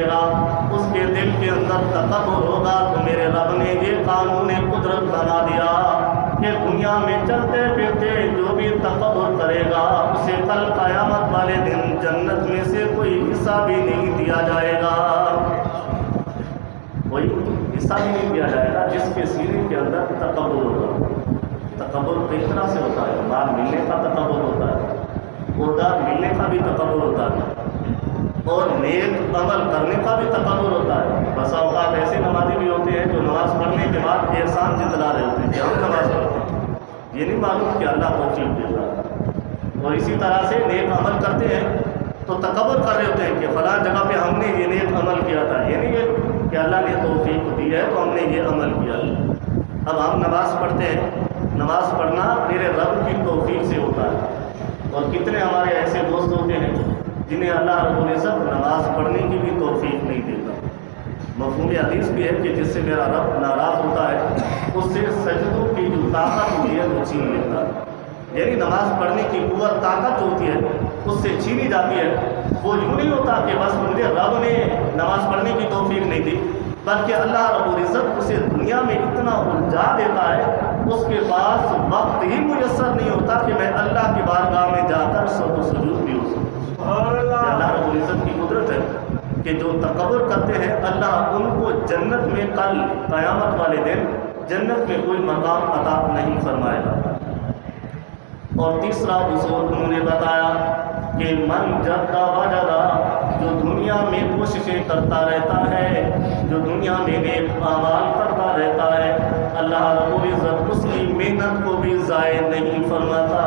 گا، اس کے دل کے اندر تکبر ہوگا تو میرے رب نے یہ قانون قدرت بنا دیا کہ دنیا میں چلتے پھرتے جو بھی تکبر کرے گا اسے کل قیامت والے دن جنت میں سے کوئی حصہ بھی نہیں دیا جائے گا، کوئی حصہ بھی نہیں دیا جائے گا جس کے سینے کے اندر تکبر ہوگا۔ تکبر کئی طرح سے ہوتا ہے، مال ملنے کا تکبر ہوتا ہے، عہدہ ملنے کا بھی تکبر ہوتا ہے، اور نیک عمل کرنے کا بھی تکبر ہوتا ہے۔ بسا اوقات ایسے نمازی بھی ہوتے ہیں جو نماز پڑھنے کے بعد احسان جتلا رہے ہوتے ہیں کہ ہم نماز پڑھتے ہیں، یہ نہیں معلوم کہ اللہ توفیق دیتا ہے، اور اسی طرح سے نیک عمل کرتے ہیں تو تکبر کر رہے ہوتے ہیں کہ فلاں جگہ پہ ہم نے یہ نیک عمل کیا تھا، یہ نہیں ہے کہ اللہ نے توفیق دی ہے تو ہم نے یہ عمل کیا۔ اب ہم نماز پڑھتے ہیں، نماز پڑھنا میرے رب کی توفیق سے ہوتا ہے، اور کتنے ہمارے ایسے دوست ہوتے ہیں جنہیں اللہ رب العزت نماز پڑھنے کی بھی توفیق نہیں دیتا۔ مفہوم حدیث بھی ہے کہ جس سے میرا رب ناراض ہوتا ہے اس سے سجدوں کی جو طاقت ہوتی ہے وہ چھین لیتا ہے، یعنی نماز پڑھنے کی قوت طاقت جو ہوتی ہے اس سے چھینی جاتی ہے۔ وہ یوں نہیں ہوتا کہ بس مجھے رب نے نماز پڑھنے کی توفیق نہیں دی، بلکہ اللہ رب العزت اسے دنیا میں اتنا الجھا دیتا ہے اس کے پاس وقت ہی میسر نہیں ہوتا کہ میں اللہ کی بارگاہ میں جا کر سجود و سجود بھی ہو سکوں۔ اللہ رب العزت کی قدرت ہے کہ جو تکبر کرتے ہیں اللہ ان کو جنت میں کل قیامت والے دن جنت میں کوئی مقام عطا نہیں فرمائے گا۔ اور تیسرا اصول انہوں نے بتایا کہ من جدہ وجدہ، جو دنیا میں کوششیں کرتا رہتا ہے، جو دنیا میں نیک اعمال کرتا رہتا ہے، اللہ رب العزت اس کی محنت کو بھی ضائع نہیں فرماتا۔